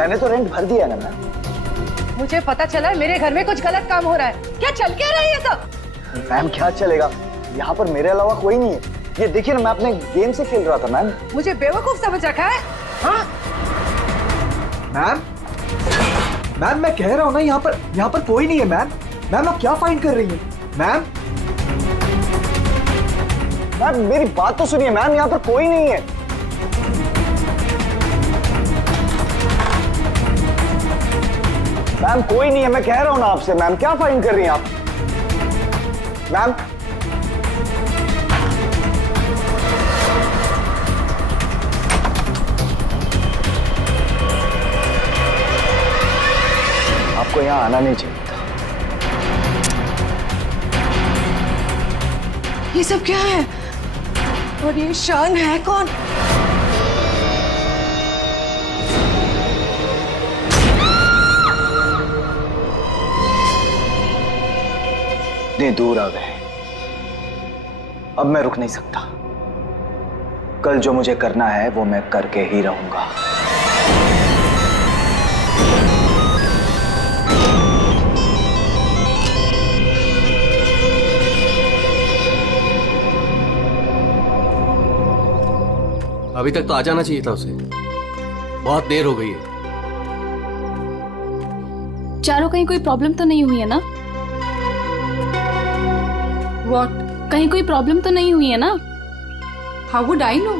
मैंने तो रेंट भर दिया ना मैम। मुझे पता चला मेरे घर में कुछ गलत काम हो रहा है। क्या चल क्या रहा है ये सब? मैम क्या चलेगा, यहाँ पर मेरे अलावा कोई नहीं है। ये देखिए ना, मैं अपने गेम से खेल रहा था मैम। मुझे बेवकूफ समझ रखा है? हाँ? मैम मैम मैं कह रहा हूँ ना, यहाँ पर कोई नहीं है मैम। मैम आप क्या फाइंड कर रही हैं? मैम मैम मेरी बात तो सुनिए मैम, यहाँ पर कोई नहीं है। मैम कोई नहीं है, मैं कह रहा हूँ ना आपसे। मैम क्या फाइंड कर रही हैं आप? मैम आपको यहाँ आना नहीं चाहिए था। ये सब क्या है? और ये शान है कौन? इतने दूर आ गए, अब मैं रुक नहीं सकता। कल जो मुझे करना है वो मैं करके ही रहूंगा। अभी तक तो आ जाना चाहिए था उसे, बहुत देर हो गई है। चारों कहीं कोई प्रॉब्लम तो नहीं हुई है ना? What? कहीं कोई प्रॉब्लम तो नहीं हुई है ना? How would I know?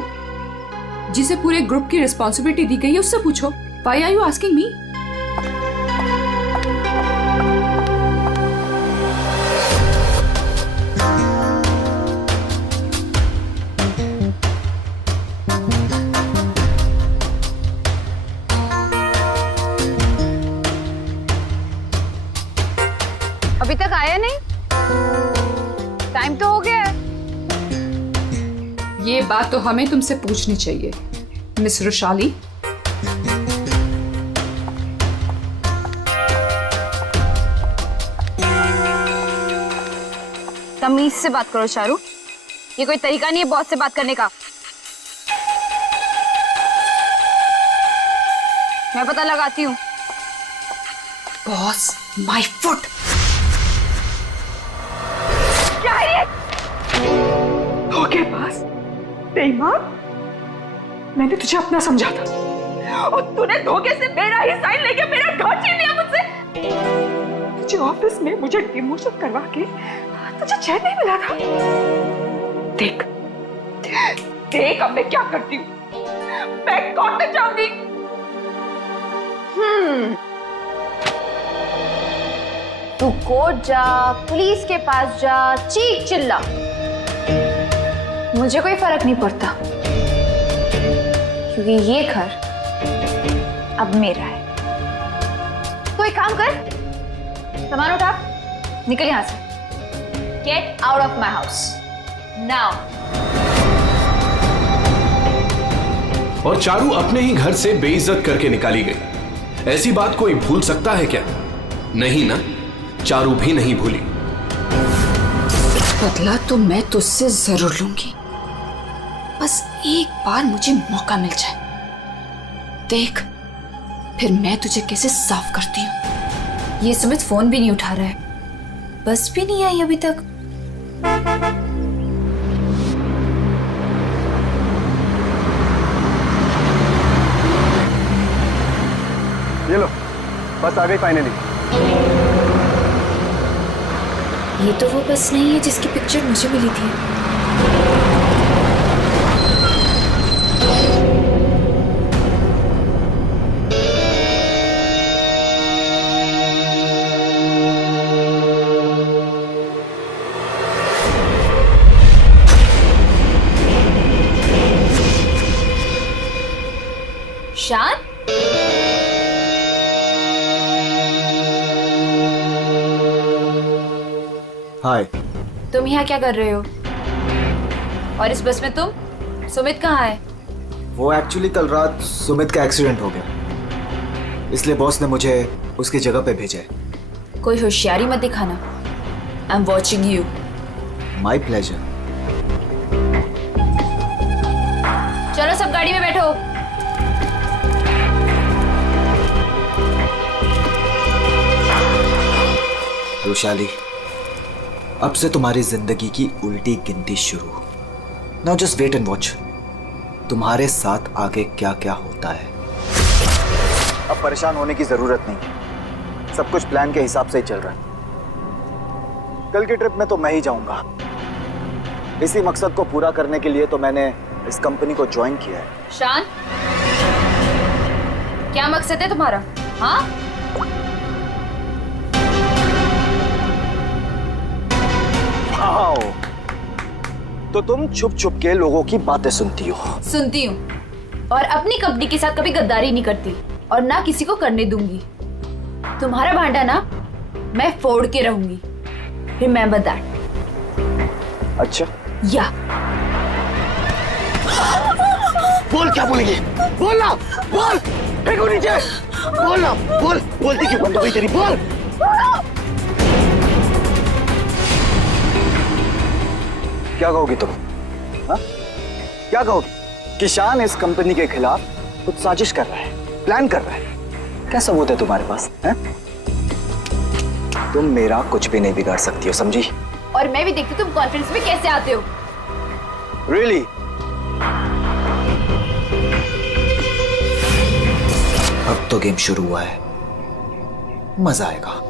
जिसे पूरे ग्रुप की रिस्पॉन्सिबिलिटी दी गई है उससे पूछो। Why are you asking me? अभी तक आया नहीं? टाइम तो हो गया है। ये बात तो हमें तुमसे पूछनी चाहिए, मिस रुशाली। तमीज से बात करो चारू, ये कोई तरीका नहीं है बॉस से बात करने का। मैं पता लगाती हूँ। Boss, my foot. क्या है ये? धोखेबाज, बेईमान। मैंने तुझे अपना समझा था और तूने धोखे से मेरा ही साइन लेके मेरा घर छीन लिया मुझसे। तुझे ऑफिस में मुझे डिमोशन करवा के तुझे चैन नहीं मिला था। देख देख अब मैं क्या करती हूँ। मैं कौन में जाऊंगी? तू कोर्ट जा, पुलिस के पास जा, चीख चिल्ला, मुझे कोई फर्क नहीं पड़ता, क्योंकि ये घर अब मेरा है। तो एक काम कर, सामान उठा, निकल यहां से। Get out of my house now. और चारू अपने ही घर से बेइज्जत करके निकाली गई। ऐसी बात कोई भूल सकता है क्या? नहीं ना, चारू भी नहीं भूली। बदला तो मैं तुझसे जरूर लूंगी, बस एक बार मुझे मौका मिल जाए। देख फिर मैं तुझे कैसे साफ करती हूँ। ये सुमित फोन भी नहीं उठा रहा है, बस भी नहीं आई अभी तक। ये लो, बस आ गई फाइनली। ये तो वो बस नहीं है जिसकी पिक्चर मुझे मिली थी। शान, हाय। तुम यहाँ क्या कर रहे हो? और इस बस में तुम? सुमित कहाँ है? वो एक्चुअली कल रात सुमित का एक्सीडेंट हो गया, इसलिए बॉस ने मुझे उसकी जगह पे भेजा है। कोई होशियारी मत दिखाना। I am watching you. My pleasure. चलो सब गाड़ी में बैठो। रुशाली, अब से तुम्हारी जिंदगी की उल्टी गिनती शुरू। Now just wait and watch, तुम्हारे साथ आगे क्या क्या होता है। अब परेशान होने की जरूरत नहीं, सब कुछ प्लान के हिसाब से ही चल रहा है। कल की ट्रिप में तो मैं ही जाऊंगा। इसी मकसद को पूरा करने के लिए तो मैंने इस कंपनी को ज्वाइन किया है। शान, क्या मकसद है तुम्हारा? हाँ, आओ, तो तुम छुप छुप के लोगों की बातें सुनती हो। सुनती हूँ, और अपनी कंपनी के साथ कभी गद्दारी नहीं करती और ना किसी को करने दूंगी। तुम्हारा भांडा ना मैं फोड़ के रहूंगी। Remember that. अच्छा, या बोल क्या बोलेंगे? बोल ना, बोल, फेंको नीचे, बोल ना, बोल, बोलती क्यों बंद हो गई तेरी? बोल। क्या कहोगी तुम? हाँ? क्या कहोगी कि शान इस कंपनी के खिलाफ कुछ साजिश कर रहा है, प्लान कर रहा है? क्या सबूत है तुम्हारे पास? हैं? तुम मेरा कुछ भी नहीं बिगाड़ सकती हो, समझी? और मैं भी देखती तुम कॉन्फ्रेंस में कैसे आते हो। Really? अब तो गेम शुरू हुआ है, मजा आएगा।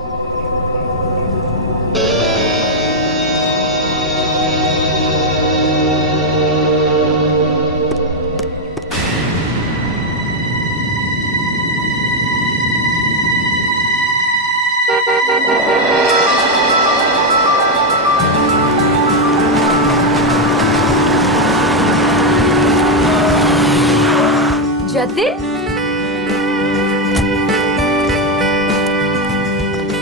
जतिन,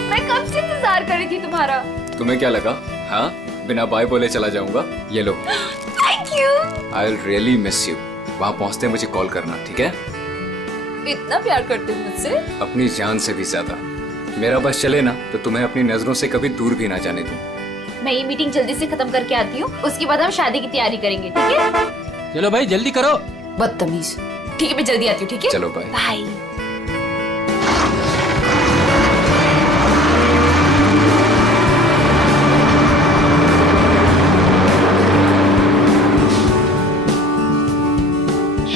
मैं कब से इंतजार कर रही थी तुम्हारा। तुम्हें क्या लगा? हाँ, बिना बाय बोले चला जाऊंगा? ये लो। Thank you. I will really miss you. वहाँ पहुँचते मुझे कॉल करना, ठीक है? इतना प्यार करते हो मुझसे? अपनी जान से भी ज्यादा। मेरा बस चले ना तो तुम्हें अपनी नजरों से कभी दूर भी ना जाने दूं। मैं ये मीटिंग जल्दी से खत्म करके आती हूँ, उसके बाद हम शादी की तैयारी करेंगे, ठीक है? चलो भाई जल्दी करो। बदतमीज। ठीक है, मैं जल्दी आती हूँ, ठीक है? चलो बाय। बाय।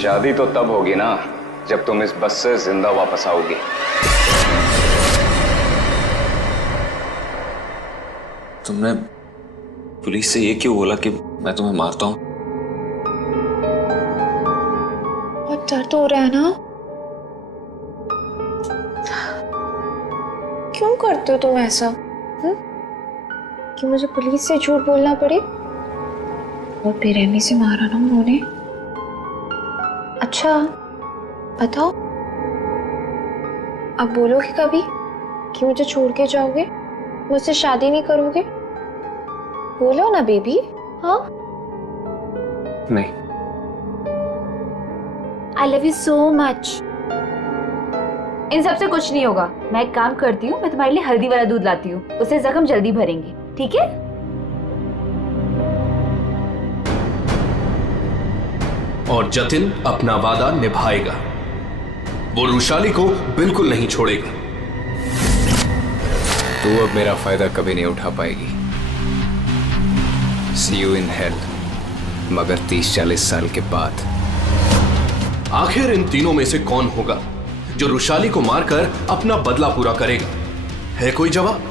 शादी तो तब होगी ना जब तुम इस बस से जिंदा वापस आओगी। तुमने पुलिस से ये क्यों बोला कि मैं तुम्हें मारता हूँ? बहुत दर्द हो रहा है ना? क्यों करते हो तुम ऐसा? कि मुझे पुलिस से झूठ बोलना पड़े? बहुत बेरहमी से मारा ना उन्होंने। अच्छा बताओ, अब बोलोगे कभी कि मुझे छोड़ के जाओगे, मुझसे शादी नहीं करोगे? बोलो ना बेबी। हाँ, नहीं। I love you so much। इन सब से कुछ नहीं होगा। मैं एक काम करती हूँ, मैं तुम्हारे लिए हल्दी वाला दूध लाती हूँ, उससे जख्म जल्दी भरेंगे, ठीक है? और जतिन अपना वादा निभाएगा। वो रुशाली को बिल्कुल नहीं छोड़ेगा। तू अब मेरा फायदा कभी नहीं उठा पाएगी। See you in hell, मगर 30-40 साल के बाद। आखिर इन तीनों में से कौन होगा जो रुशाली को मारकर अपना बदला पूरा करेगा? है कोई जवाब?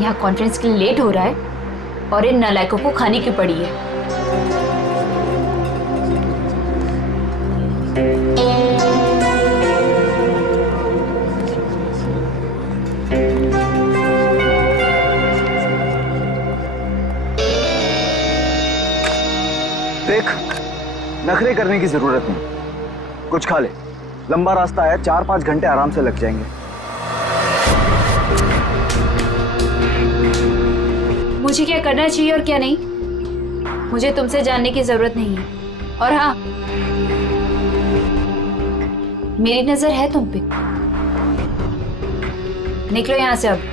यहाँ कॉन्फ्रेंस के लिए लेट हो रहा है और इन नालायकों को खाने की पड़ी है। देख, नखरे करने की जरूरत नहीं, कुछ खा ले। लंबा रास्ता है, 4-5 घंटे आराम से लग जाएंगे। मुझे क्या करना चाहिए और क्या नहीं, मुझे तुमसे जानने की जरूरत नहीं है। और हाँ, मेरी नजर है तुम पे। निकलो यहां से अब।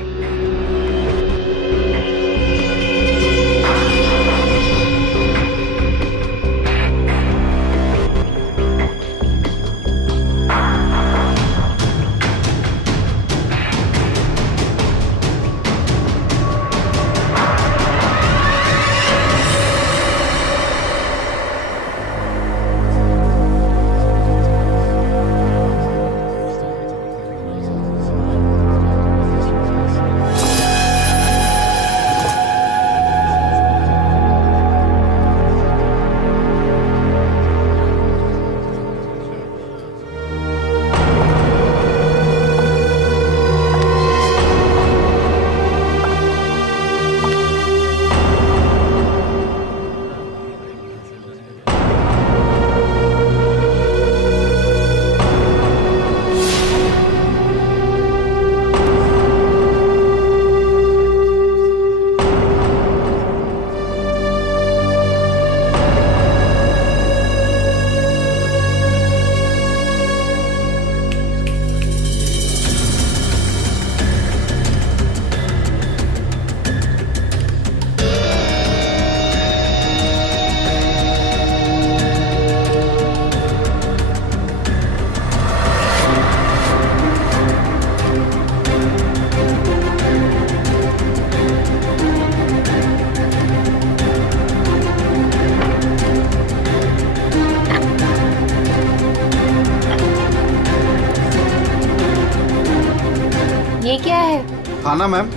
ये क्या है? खाना मैम।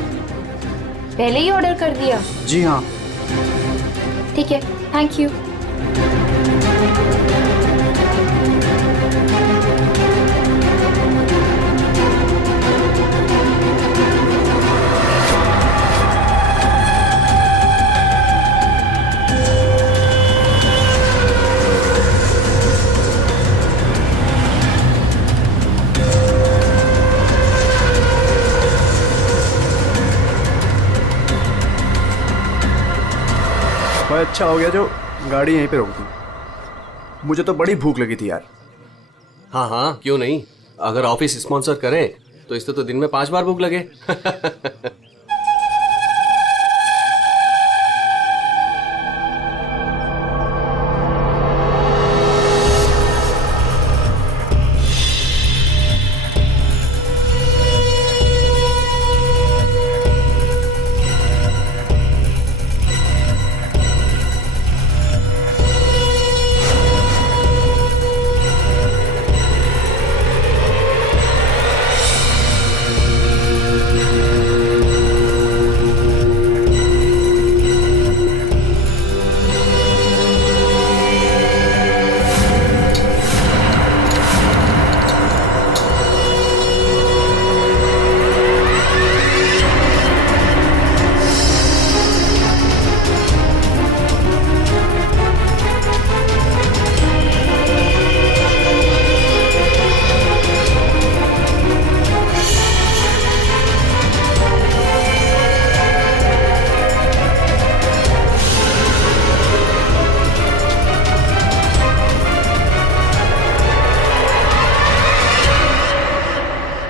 पहले ही ऑर्डर कर दिया? जी हाँ। ठीक है, थैंक यू। भाई अच्छा हो गया जो गाड़ी यहीं पे रोक दी, मुझे तो बड़ी भूख लगी थी यार। हाँ हाँ, क्यों नहीं। अगर ऑफिस स्पॉन्सर करे तो इससे तो दिन में 5 बार भूख लगे।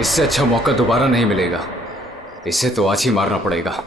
इससे अच्छा मौका दोबारा नहीं मिलेगा, इसे तो आज ही मारना पड़ेगा।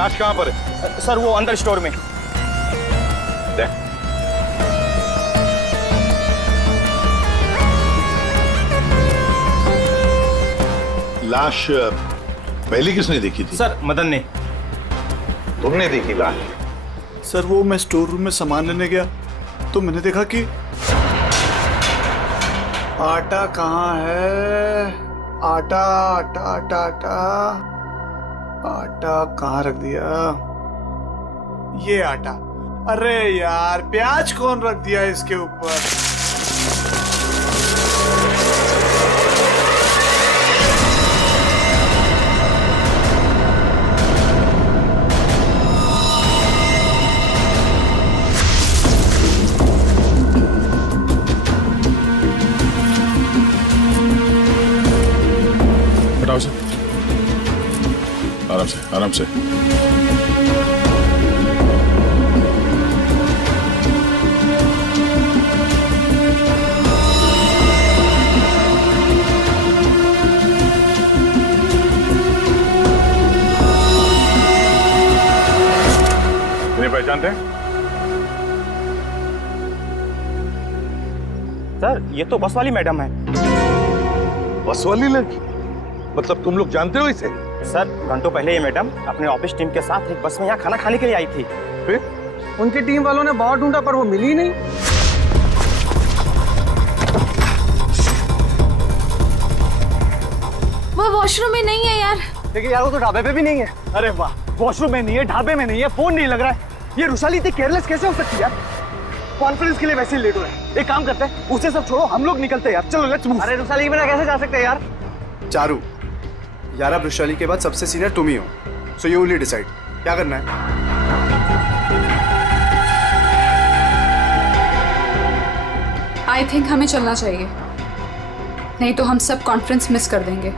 लाश कहाँ पर है? सर वो अंदर स्टोर में। देख। लाश पहले किसने देखी थी? सर मदन ने। तुमने देखी लाश? सर वो मैं स्टोर रूम में सामान लेने गया तो मैंने देखा कि आटा कहाँ है? आटा आटा आटा आटा आटा कहाँ रख दिया? ये आटा। अरे यार प्याज कौन रख दिया इसके ऊपर? आराम से आराम से। इन्हें पहचानते हैं? सर ये तो बस वाली मैडम है। बस वाली लड़की? मतलब तुम लोग जानते हो इसे? सर घंटों पहले ये मैडम अपने ऑफिस टीम के साथ एक बस में यहाँ खाना खाने के लिए आई थी। फिर उनकी टीम वालों ने बहुत ढूंढा पर वो मिली नहीं। वो वॉशरूम में नहीं है यार। लेकिन यार वो तो ढाबे पे भी नहीं है। अरे वाह, वॉशरूम में नहीं है, ढाबे में नहीं है, फोन नहीं लग रहा है। ये रुशाली इतनी केयरलेस कैसे हो सकती है यार? कॉन्फ्रेंस के लिए वैसे ही लेट हो रहे हैं। एक काम करते हैं, उसे सब छोड़ो, हम लोग निकलते हैं यार। चलो लेट्स मूव। अरे रुशाली के बिना कैसे जा सकते हैं यार? चारू यार, अब वैशाली के बाद सबसे सीनियर तुम ही हो, सो यू विल डिसाइड क्या करना है। आई थिंक हमें चलना चाहिए, नहीं तो हम सब कॉन्फ्रेंस मिस कर देंगे।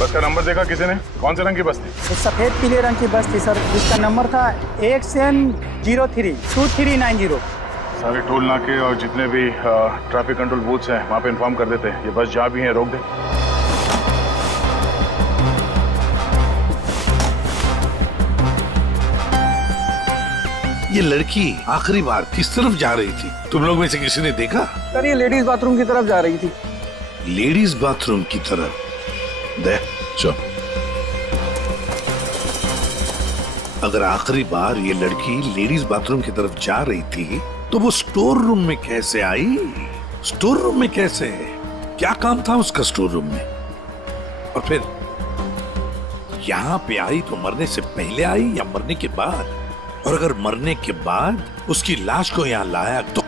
बस का नंबर देखा किसी ने? कौन से रंग की बस थी? सफेद पीले रंग की बस थी सर, जिसका नंबर था XN03 2390। सारे टोल नाके और जितने भी ट्रैफिक कंट्रोल बूथ्स हैं वहाँ पे इन्फॉर्म कर देते हैं। ये बस जहाँ भी है रोक दे। ये लड़की आखिरी बार किस तरफ जा रही थी? तुम लोग में से किसी ने देखा? सर ये लेडीज बाथरूम की तरफ जा रही थी। लेडीज बाथरूम की तरफ? देख चल। अगर आखिरी बार ये लड़की लेडीज बाथरूम की तरफ जा रही थी तो वो स्टोर रूम में कैसे आई? स्टोर रूम में कैसे? क्या काम था उसका स्टोर रूम में? और फिर यहाँ पे आई तो मरने से पहले आई या मरने के बाद? और अगर मरने के बाद उसकी लाश को यहाँ लाया तो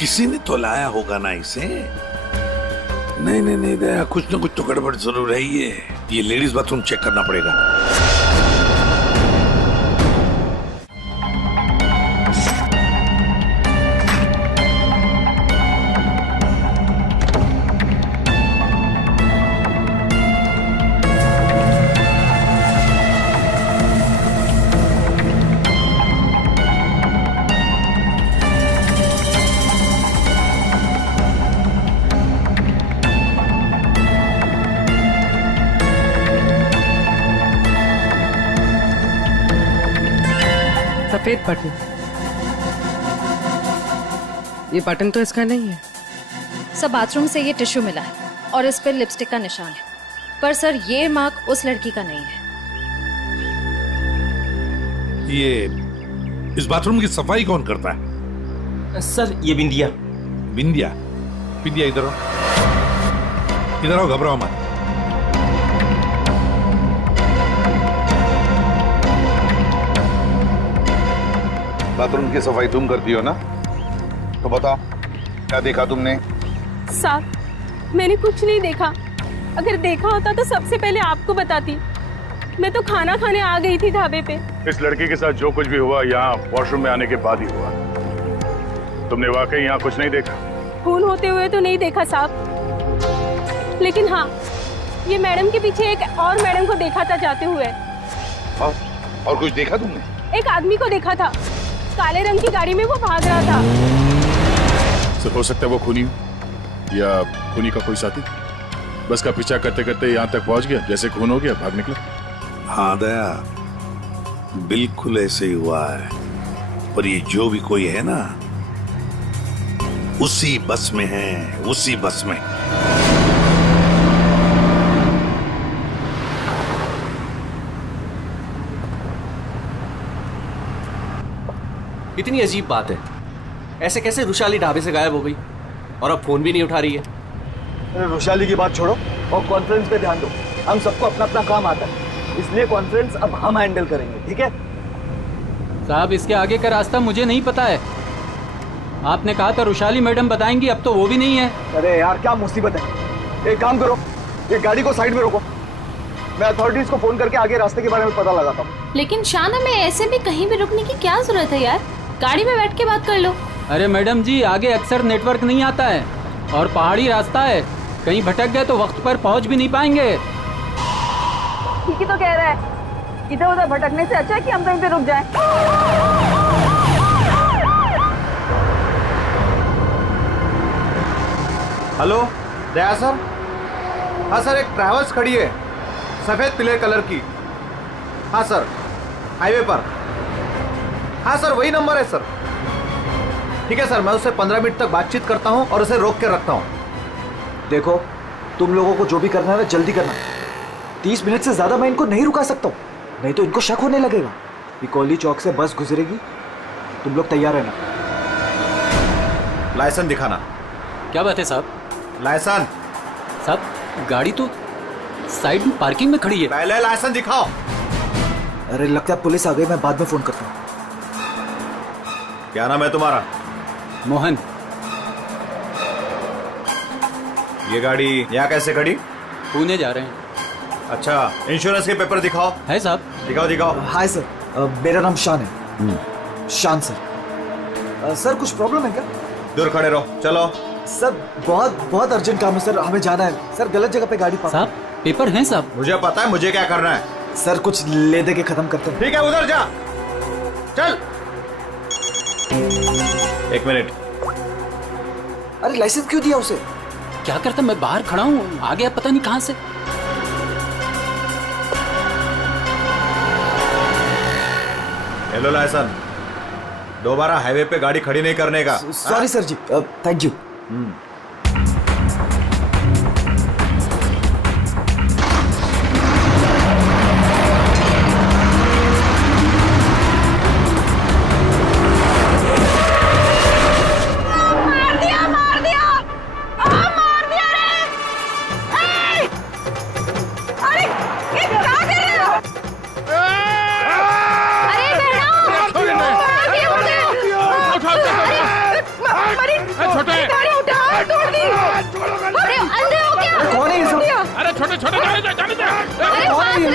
किसी ने तो लाया होगा ना इसे? नहीं नहीं नहीं दया, कुछ ना कुछ तो गड़बड़ जरूर है। ये लेडीज बाथरूम चेक करना पड़ेगा। सफेद बटन, ये बटन तो इसका नहीं है। सर बाथरूम से ये टिश्यू मिला है और इस पर लिपस्टिक का निशान है, पर सर ये मार्क उस लड़की का नहीं है। ये इस बाथरूम की सफाई कौन करता है? सर ये बिंदिया। बिंदिया? बिंदिया इधर आओ, इधर आओ, घबराओ मत। बाथरूम की सफाई तुम करती हो ना? तो बताओ क्या देखा तुमने? साहब मैंने कुछ नहीं देखा, अगर देखा होता तो सबसे पहले आपको बताती। मैं तो खाना खाने आ गई थी ढाबे पे। इस लड़की के साथ जो कुछ भी हुआ यहाँ वॉशरूम में आने के बाद ही हुआ। तुमने वाकई यहाँ कुछ नहीं देखा? खून होते हुए तो नहीं देखा साहब, लेकिन हाँ ये मैडम के पीछे एक और मैडम को देखा था जाते हुए। और कुछ देखा तुमने? एक आदमी को देखा था, काले रंग की गाड़ी में वो भाग रहा था। सर हो सकता है वो खूनी हो या खूनी का कोई साथी। बस का पीछा करते करते यहाँ तक पहुँच गया, जैसे खून हो गया भाग निकला। हाँ दया, बिल्कुल ऐसे ही हुआ है। पर ये जो भी कोई है ना, उसी बस में है, उसी बस में। इतनी अजीब बात है, ऐसे कैसे रुशाली ढाबे से गायब हो गई और अब फोन भी नहीं उठा रही है? अरे रुशाली की बात छोड़ो और कॉन्फ्रेंस पे ध्यान दो। हम सबको अपना अपना काम आता है, इसलिए कॉन्फ्रेंस अब हम हैंडल करेंगे, ठीक है? साहब, इसके आगे का रास्ता मुझे नहीं पता है। आपने कहा था रुशाली मैडम बताएंगी, अब तो वो भी नहीं है। अरे यार क्या मुसीबत है। एक काम करो, ये गाड़ी को साइड में रोको, मैं अथॉरिटीज को फोन करके आगे रास्ते के बारे में पता लगाता हूँ। लेकिन शान, हमें ऐसे भी कहीं भी रुकने की क्या जरूरत है यार? गाड़ी में बैठ के बात कर लो। अरे मैडम जी, आगे अक्सर नेटवर्क नहीं आता है और पहाड़ी रास्ता है, कहीं भटक गए तो वक्त पर पहुंच भी नहीं पाएंगे। ठीक ही तो कह रहा है, इधर उधर भटकने से अच्छा है कि हम कहीं पे रुक जाएं। हेलो दया सर। हाँ सर, एक ट्रैवल्स खड़ी है सफेद पीले कलर की। हाँ सर, हाईवे पर। हाँ सर, वही नंबर है सर। ठीक है सर, मैं उससे 15 मिनट तक बातचीत करता हूँ और उसे रोक के रखता हूँ। देखो, तुम लोगों को जो भी करना है ना जल्दी करना। 30 मिनट से ज्यादा मैं इनको नहीं रुका सकता हूँ, नहीं तो इनको शक होने लगेगा। बिकौली चौक से बस गुजरेगी, तुम लोग तैयार रहना। लाइसेंस दिखाना। क्या बात है साहब? लाइसेंस साहब, गाड़ी तो साइड में पार्किंग में खड़ी है। पहले लाइसेंस दिखाओ। अरे लगता है पुलिस आ गई, मैं बाद में फोन करता हूँ। क्या नाम है तुम्हारा? मोहन। ये गाड़ी यहाँ कैसे खड़ी? पुणे जा रहे हैं। अच्छा, इंश्योरेंस के पेपर दिखाओ। है साहब। दिखाओ दिखाओ। हाय सर, मेरा नाम शान है। शान सर। सर कुछ प्रॉब्लम है क्या? दूर खड़े रहो, चलो। सर बहुत बहुत अर्जेंट काम है सर, हमें जाना है। सर गलत जगह पे गाड़ी पार्क। साहब पेपर हैं साहब। मुझे पता है मुझे क्या करना है। सर कुछ ले दे के खत्म करते हैं। ठीक है, उधर जा। चल। 1 मिनट। अरे लाइसेंस क्यों दिया उसे? क्या करता, मैं बाहर खड़ा हूँ, आ गया पता नहीं कहाँ से। हेलो लाइसेंस, दोबारा हाईवे पे गाड़ी खड़ी नहीं करने का। Sorry sir ji, thank you.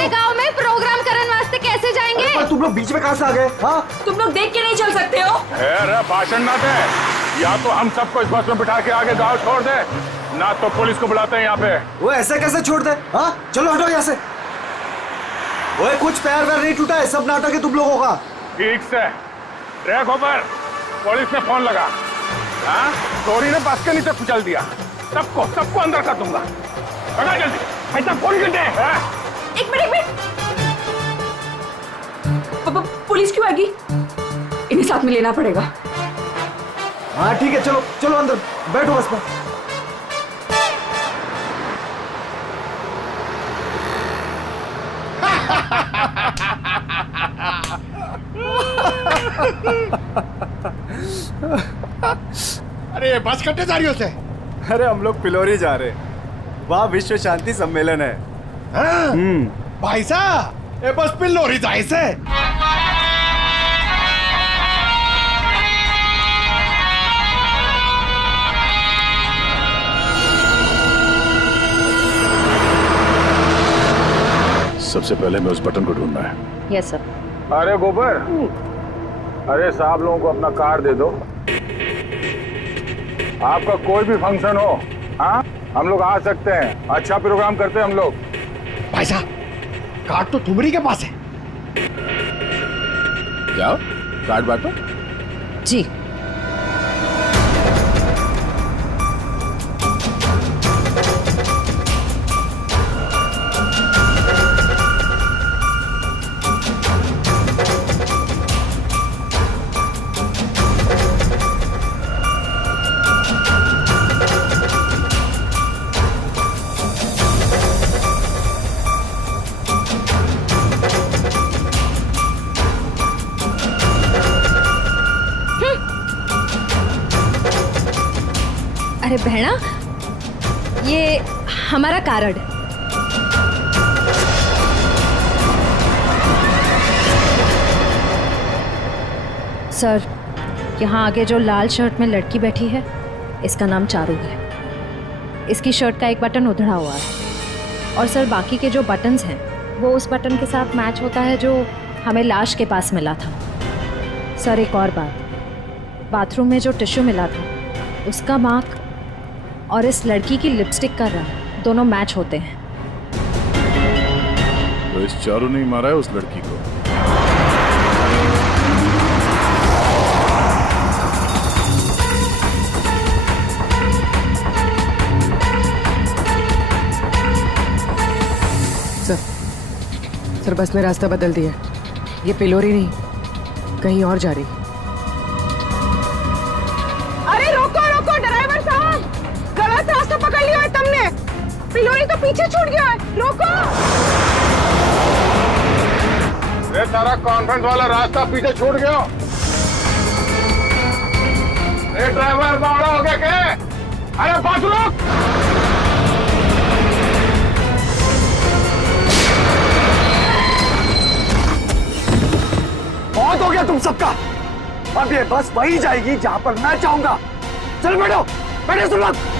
गांव में प्रोग्राम करने वास्ते कैसे जाएंगे? तुम लोग बीच में कहां से आ गए? हाँ, तुम लोग देख के नहीं चल सकते हो? भाषण ना दे, या तो हम सबको इस बस में बिठा के आगे गाँव छोड़ दे, ना तो पुलिस को बुलाते हैं यहाँ पे। वो ऐसे कैसे छोड़ दे? हाँ चलो हटो यहाँ से। वो कुछ पैर वैर नहीं टूटा है, सब नाटक है तुम लोगों का। ठीक से ट्रैक ऊपर, पुलिस ने फोन लगा। हाँ, चोरी ने बस के नीचे कुचल दिया। सबको अंदर कर दूंगा। बता जल्दी, ऐसा फोन कर दे। एक मिनट। पुलिस क्यों आएगी? इन्हें साथ में लेना पड़ेगा। हाँ ठीक है, चलो चलो अंदर बैठो बस में। अरे बस कट्टे जा रही हो से? अरे हम लोग पिलोरी जा रहे हैं, वहाँ विश्व शांति सम्मेलन है। भाई साहब, ये बस पिलोरी जाए से? सबसे पहले मैं उस बटन को ढूंढना है। Yes sir. अरे गोबर, अरे साहब लोगों को अपना कार्ड दे दो। आपका कोई भी फंक्शन हो, हाँ, हम लोग आ सकते हैं। अच्छा प्रोग्राम करते हैं हम लोग। भाई साहब, कार्ड तो तुमरी के पास है। जाओ कार्ड बांटो। जी। अरे बहना, ये हमारा कार्ड है। सर, यहाँ आगे जो लाल शर्ट में लड़की बैठी है, इसका नाम चारू है। इसकी शर्ट का एक बटन उधड़ा हुआ है और सर बाकी के जो बटन्स हैं वो उस बटन के साथ मैच होता है जो हमें लाश के पास मिला था। सर एक और बात, बाथरूम में जो टिश्यू मिला था उसका मार्क और इस लड़की की लिपस्टिक का रंग दोनों मैच होते हैं। तो इस चारू ने मारा है उस लड़की को। सर बस ने रास्ता बदल दिया। ये पिलोरी नहीं, कहीं और जा रही। अरे रोको रोको ड्राइवर साहब, गलत रास्ता पकड़ लिया है तुमने। पिलोरी तो पीछे छूट गया है, रोको। ये तारा कॉन्वेंट वाला रास्ता पीछे छूट गया। ये ड्राइवर बावड़ा हो गया क्या? अरे बस रुक। बहुत हो गया तुम सबका। अब ये बस वही जाएगी जहां पर मैं चाहूंगा। चल बैठो, बैठो सब लोग।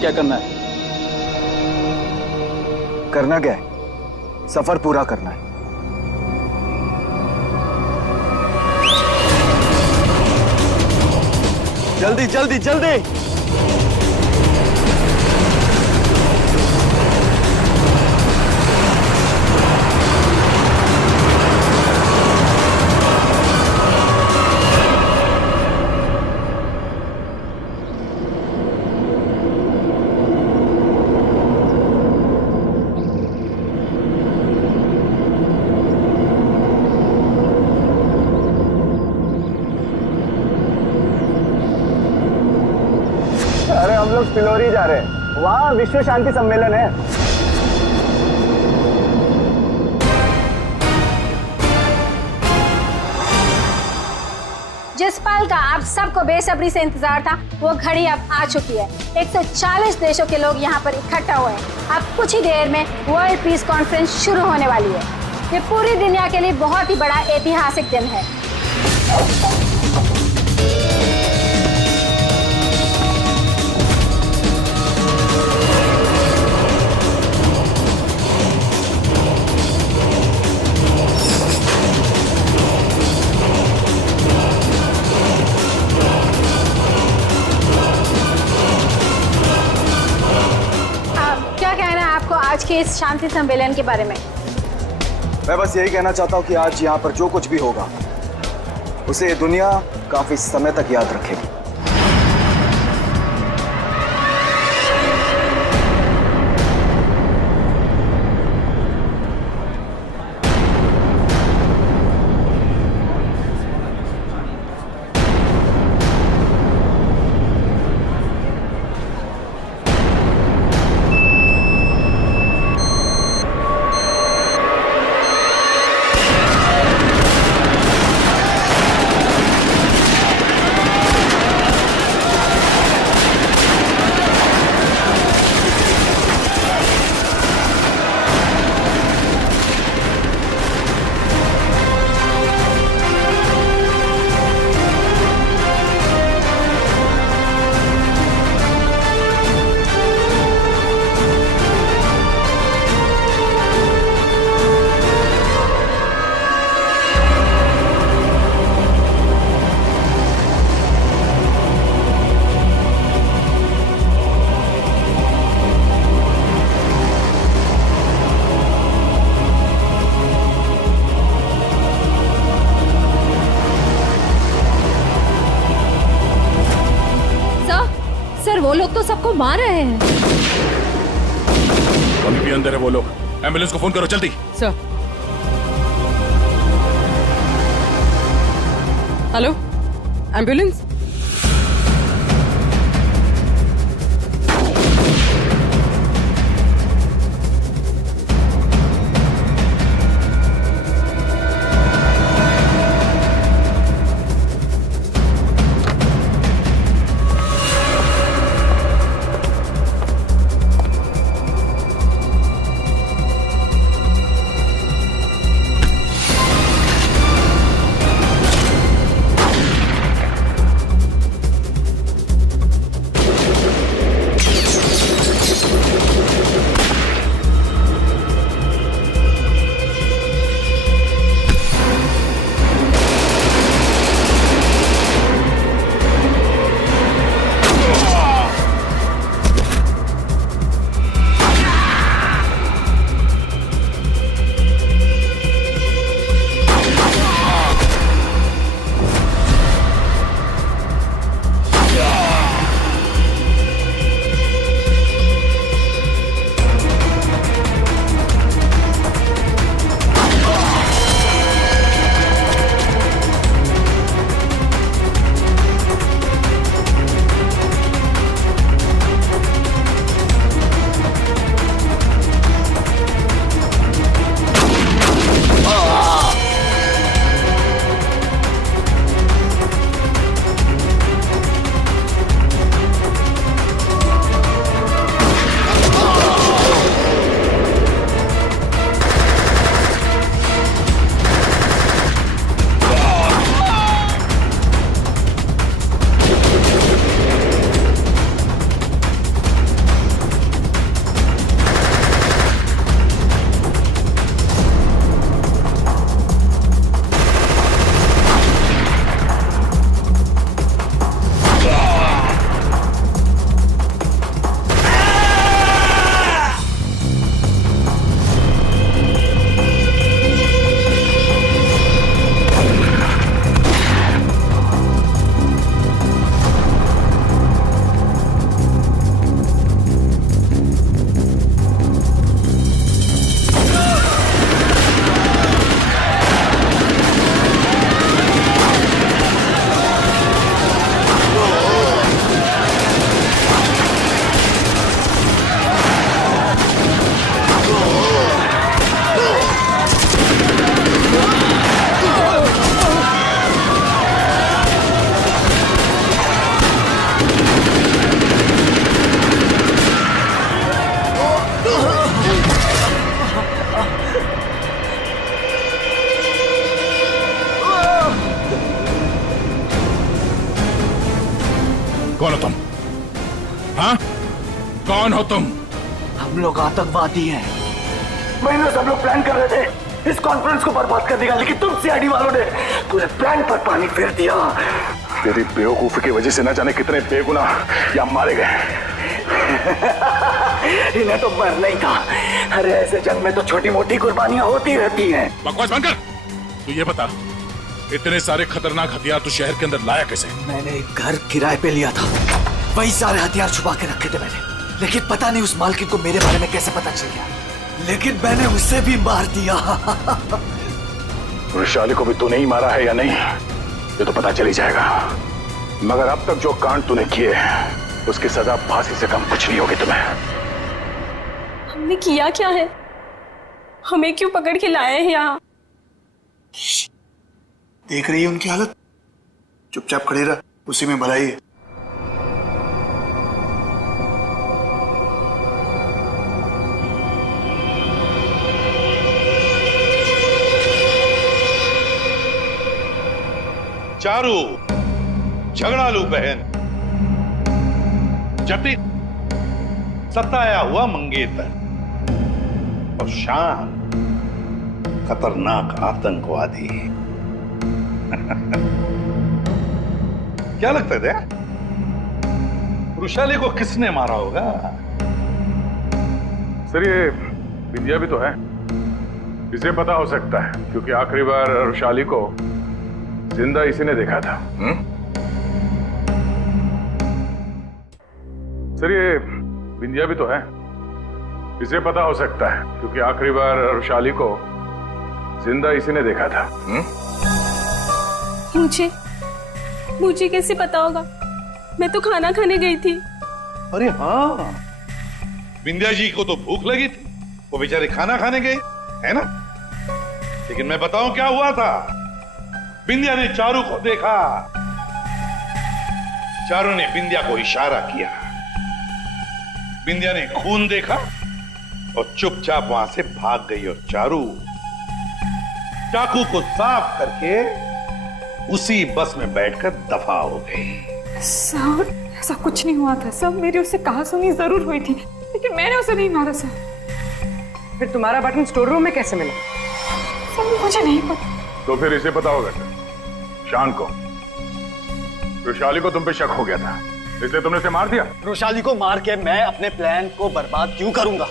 क्या करना है? करना क्या है? सफर पूरा करना है। जल्दी जल्दी जल्दी। अरे हम लोग पिलोरी जा रहे हैं, वहाँ विश्व शांति सम्मेलन है। जिस पल का आप सबको बेसब्री से इंतजार था वो घड़ी अब आ चुकी है। 140 देशों के लोग यहाँ पर इकट्ठा हुए हैं। अब कुछ ही देर में वर्ल्ड पीस कॉन्फ्रेंस शुरू होने वाली है। ये पूरी दुनिया के लिए बहुत ही बड़ा ऐतिहासिक दिन है। आज के इस शांति सम्मेलन के बारे में मैं बस यही कहना चाहता हूँ कि आज यहाँ पर जो कुछ भी होगा उसे दुनिया काफी समय तक याद रखेगी। वो लोग तो सबको मार रहे हैं। अभी भी अंदर है वो लोग। एम्बुलेंस को फोन करो जल्दी। सर। Hello, ambulance. कौन हो तुम? हाँ, कौन हो तुम? हम लोग आतंकवादी हैं। महीनों से हम लोग प्लान कर रहे थे इस कॉन्फ्रेंस को बर्बाद करने का, लेकिन तुम सीआईडी वालों ने पूरे प्लान पर पानी फेर दिया। तेरी बेवकूफी की वजह से न जाने कितने बेगुनाह यहाँ मारे गए। इन्हें तो मरना ही था। अरे ऐसे जंग में तो छोटी मोटी कुर्बानियां होती रहती हैं। बकवास बंद कर। तू ये बता, इतने सारे खतरनाक हथियार तू शहर के अंदर लाया कैसे? मैंने एक घर किराए पे लिया था, वही सारे हथियार छुपा के रखे थे मैंने। लेकिन पता नहीं उस मालकिन को मेरे बारे में कैसे पता चल गया, लेकिन मैंने उसे भी मार दिया। वैशाली को भी तूने ही मारा है या नहीं, ये तो पता चल ही जाएगा। मगर अब तक जो कांड तूने किए उसकी सजा फांसी से कम कुछ नहीं होगी तुम्हें। हमने किया क्या है? हमें क्यों पकड़ के लाए हैं यहाँ? देख रही है उनकी हालत, चुपचाप खड़े रह, उसी में भलाई है। चारू, झगड़ालू बहन, जटिल सताया हुआ मंगेतर और शान खतरनाक आतंकवादी। क्या लगता है वृषाली को किसने मारा होगा? सर ये विद्या भी तो है, इसे पता हो सकता है क्योंकि आखिरी बार वृषाली को जिंदा इसी ने देखा था। सर ये बिंदिया भी तो है, इसे पता हो सकता है क्योंकि आखिरी बार रुशाली को जिंदा इसी ने देखा था। मुझे कैसे पता होगा? मैं तो खाना खाने गई थी। अरे हाँ, बिंदिया जी को तो भूख लगी थी, वो बेचारे खाना खाने गए, है ना? लेकिन मैं बताऊं क्या हुआ था। बिंदिया ने चारू को देखा, चारू ने बिंदिया को इशारा किया, बिंदिया ने खून देखा और चुपचाप वहां से भाग गई और चारू चाकू को साफ करके उसी बस में बैठकर दफा हो गई। सर ऐसा कुछ नहीं हुआ था सर, मेरी उससे कहासुनी जरूर हुई थी लेकिन मैंने उसे नहीं मारा सर। फिर तुम्हारा बटन स्टोर रूम में कैसे मिला? सर मुझे नहीं पता। तो फिर इसे पता होगा सर, शान को। रुशाली को तुम पे शक हो गया था इसलिए तुमने इसे मार दिया। रुशाली को मार के मैं अपने प्लान को बर्बाद क्यों करूंगा?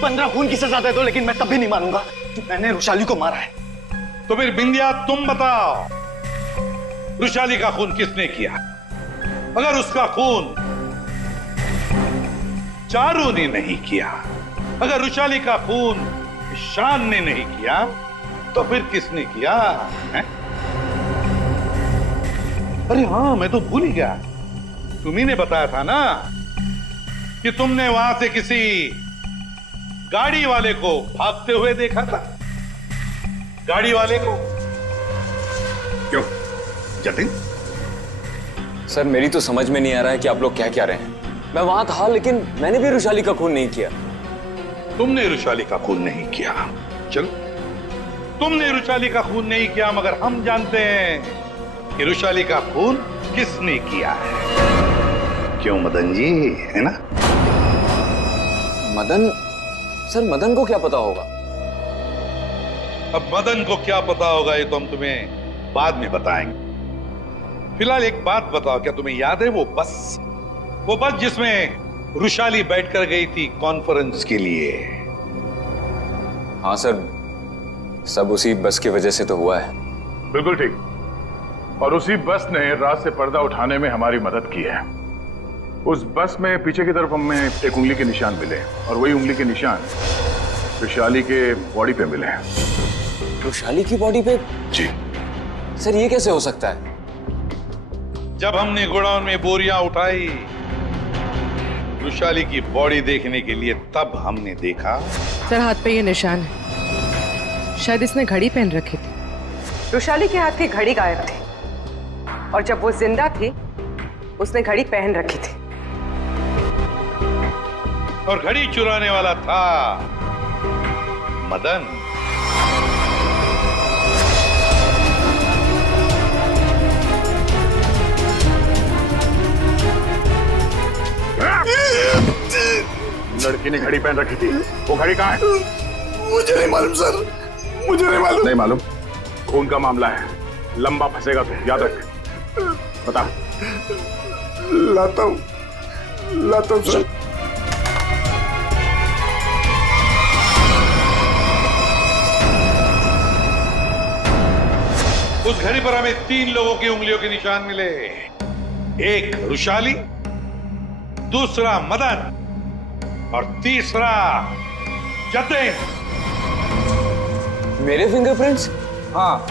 15 खून की सजा दे दो लेकिन मैं तब भी नहीं मानूंगा कि मैंने रुशाली को मारा है। तो फिर बिंदिया तुम बताओ, रुशाली का खून किसने किया? अगर उसका खून चारू ने नहीं किया, अगर रुशाली का खून शान ने नहीं किया, तो फिर किसने किया है? अरे हाँ, मैं तो भूल ही गया, तुम्ही ने बताया था ना कि तुमने वहां से किसी गाड़ी वाले को भागते हुए देखा था। गाड़ी वाले को क्यों जतिन? सर मेरी तो समझ में नहीं आ रहा है कि आप लोग क्या कह रहे हैं। मैं वहां था लेकिन मैंने भी रुशाली का खून नहीं किया। तुमने रुशाली का खून नहीं किया, चलो तुमने रुशाली का खून नहीं किया, मगर हम जानते हैं कि रुशाली का खून किसने किया है। क्यों मदन जी, है ना? मदन? सर मदन को क्या पता होगा? अब मदन को क्या पता होगा ये तो हम तुम्हें बाद में बताएंगे। फिलहाल एक बात बताओ, क्या तुम्हें याद है वो बस जिसमें रुशाली बैठकर गई थी कॉन्फ्रेंस के लिए? हाँ सर, सब उसी बस की वजह से तो हुआ है। बिल्कुल ठीक, और उसी बस ने रात से पर्दा उठाने में हमारी मदद की है। उस बस में पीछे की तरफ हमें एक उंगली के निशान मिले और वही उंगली के निशान रुशाली के बॉडी पे मिले हैं। रुशाली की बॉडी पे? जी सर, ये कैसे हो सकता है? जब हमने गोडाउन में बोरियां उठाई रुशाली की बॉडी देखने के लिए, तब हमने देखा। सर हाथ पे ये निशान है, शायद इसने घड़ी पहन रखी थी। रुशाली के हाथ की घड़ी गायब थी और जब वो जिंदा थी उसने घड़ी पहन रखी थी। और घड़ी चुराने वाला था मदन। लड़की ने घड़ी पहन रखी थी, वो घड़ी कहाँ है? मुझे नहीं मालूम सर, मुझे नहीं मालूम। नहीं मालूम? खून का मामला है, लंबा फंसेगा तो याद रख। बता। लाता हूं सर। उस घड़ी पर हमें 3 लोगों की उंगलियों के निशान मिले। एक रुशाली, दूसरा मदन और तीसरा जतिन। मेरे फिंगरप्रिंट्स? हाँ,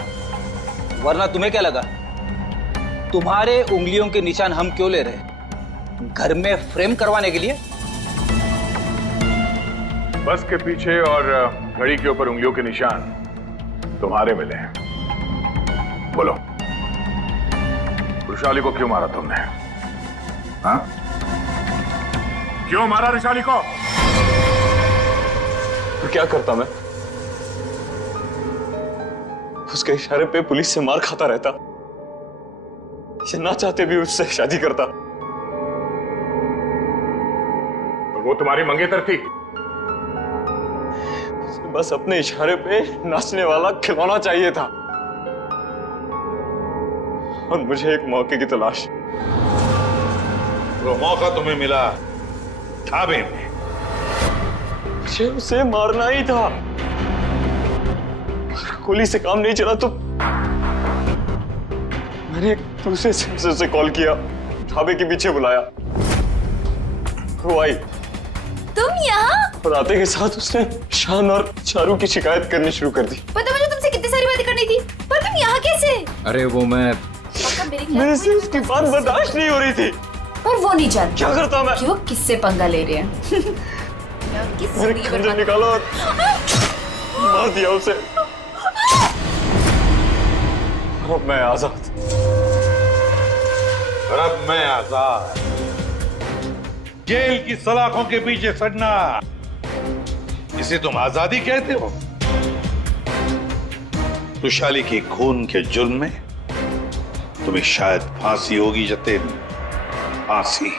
वरना तुम्हें क्या लगा तुम्हारे उंगलियों के निशान हम क्यों ले रहे? घर में फ्रेम करवाने के लिए? बस के पीछे और घड़ी के ऊपर उंगलियों के निशान तुम्हारे मिले हैं। बोलो, रुशाली को क्यों मारा तुमने? हाँ? क्यों मारा रुशाली को? तो क्या करता मैं? उसके इशारे पे पुलिस से मार खाता रहता, ना चाहते भी उससे शादी करता। वो तुम्हारी मंगेतर थी? बस अपने इशारे पे नाचने वाला खिलौना चाहिए था और मुझे एक मौके की तलाश। वो मौका तुम्हें मिला ढाबे में। मुझे उसे मारना ही था। गोली से काम नहीं चला तो मैंने दूसरे सेंसर से कॉल किया, ढाबे के पीछे बुलाया। वो आई तुम यहाँ? और आते के साथ उसने शान और चारू की शिकायत करनी शुरू कर दी। पता मुझे तुमसे कितनी सारी बातें करनी थी, पर तुम यहाँ कैसे? अरे वो मैं मेरे से उसकी बात बर्दाश्त नहीं हो रही थी। पर वो नहीं जानता क्या करता मैं कि वो किससे पंगा ले रहे हैं। मैंने खंजर निकाला और मार दिया उसे। अब मैं आजाद। और अब मैं आजाद। जेल की सलाखों के पीछे सड़ना, इसे तुम आजादी कहते हो? रुशाली के खून के जुर्म में तुम्हें शायद फांसी होगी जतिन, फांसी।